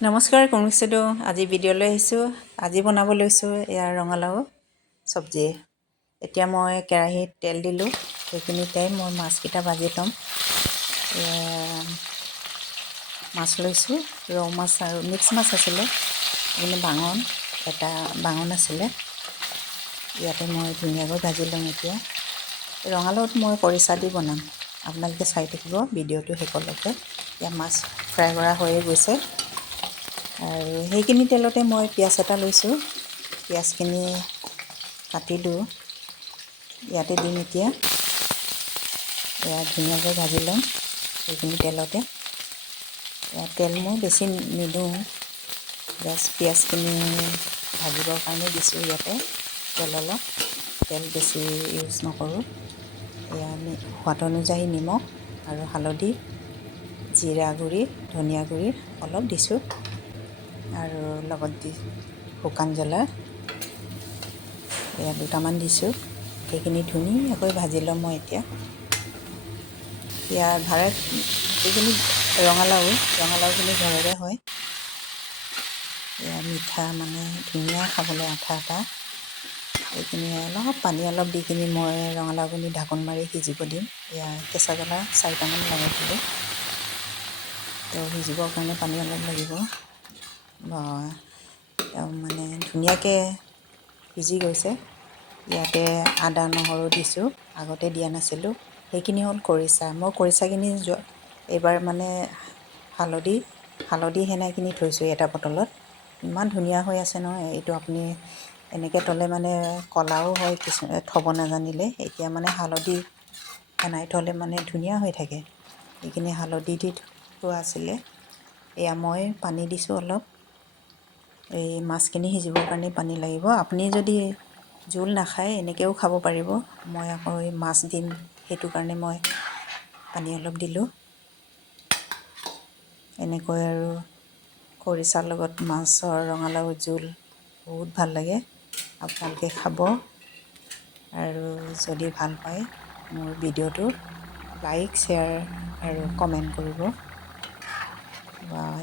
নমস্কাৰ, কংগ্ৰেছটো আজি ভিডিঅ'লৈ আহিছোঁ। আজি বনাব লৈছোঁ এয়া ৰঙালাও চব্জি। এতিয়া মই কেৰাহীত তেল দিলোঁ। সেইখিনিতে মই মাছকেইটা ভাজি ল'ম। মাছ লৈছোঁ, ৰৌ মাছ আৰু মিক্স মাছ আছিলে, মানে বাঙন আছিলে। ইয়াতে মই ধুনীয়াকৈ ভাজি ল'ম। এতিয়া ৰঙালাওত মই খৰিচা দি বনাম। আপোনালোকে চাই থাকিব ভিডিঅ'টো শেষলৈকে। এতিয়া মাছ ফ্ৰাই কৰা হৈয়ে গৈছে আৰু সেইখিনি তেলতে মই পিঁয়াজ এটা লৈছোঁ। পিঁয়াজখিনি কাটিলোঁ, ইয়াতে দিম। এতিয়া ধুনীয়াকৈ ভাজি ল'ম সেইখিনি তেলতে। তেল মই বেছি নিদিওঁ, জাষ্ট পিঁয়াজখিনি ভাজিবৰ কাৰণে দিছোঁ। ইয়াতে তেল বেছি ইউজ নকৰোঁ। সোৱাদ অনুযায়ী নিমখ আৰু হালধি, জিৰা গুড়ি, ধনিয়া গুড়ি অলপ দিছোঁ আৰু লগত শুকান জ্বলা দুটামান দিছোঁ। সেইখিনি ধুনীয়াকৈ ভাজি ল'ম মই এতিয়া। এইখিনি ৰঙালাওখিনি ঘৰৰে হয়। মিঠা, মানে ধুনীয়া খাবলৈ, আঠা আঠা। এইখিনি অলপ পানী দি কিনি মই ৰঙালাওখিনি ঢাকোন মাৰি সিজিব দিম। কেঁচা জ্বলা 4টামান লগাই দিলোঁ। তো সিজিবৰ কাৰণে পানী অলপ লাগিব। মানে ধুনীয়াকৈ সিজি গৈছে। ইয়াতে আদা নহৰু দিছোঁ, আগতে দিয়া নাছিলোঁ। সেইখিনি হ'ল খৰিচা। মই খৰিচাখিনি এইবাৰ মানে হালধি সেনাইখিনি থৈছোঁ এটা বটলত। ইমান ধুনীয়া হৈ আছে নহয়। এইটো আপুনি এনেকৈ থ'লে মানে ক'লাও হয়, থ'ব নাজানিলে। এতিয়া মানে হালধি সেনাই থ'লে মানে ধুনীয়া হৈ থাকে। এইখিনি হালধি দি থোৱা আছিলে। এয়া মই পানী দিছোঁ অলপ। এই মাছখিনি সিজিবৰ কাৰণে পানী লাগিব। আপুনি যদি জোল নাখায় এনেকৈও খাব পাৰিব। মই আকৌ এই মাছ দিম, সেইটো কাৰণে মই পানী অলপ দিলোঁ। এনেকৈ আৰু খৰিচাৰ লগত মাছৰ ৰঙালাও জোল বহুত ভাল লাগে। আপোনালোকে খাব আৰু যদি ভাল পায় মোৰ ভিডিঅ'টো লাইক, শ্বেয়াৰ আৰু কমেণ্ট কৰিব।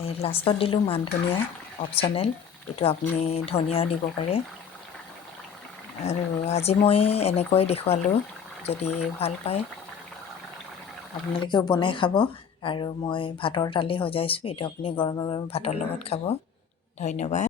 এই লাষ্টত দিলোঁ মান ধনিয়া, অপশ্যনেল। এইটো আপুনি ধনিয়াও দিব পাৰে। আৰু আজি মই এনেকৈ দেখুৱালোঁ। যদি ভাল পায় আপোনালোকেও বনাই খাব। আৰু মই ভাতৰ থালি সজাইছোঁ, এইটো আপুনি গৰমে গৰমে ভাতৰ লগত খাব। ধন্যবাদ।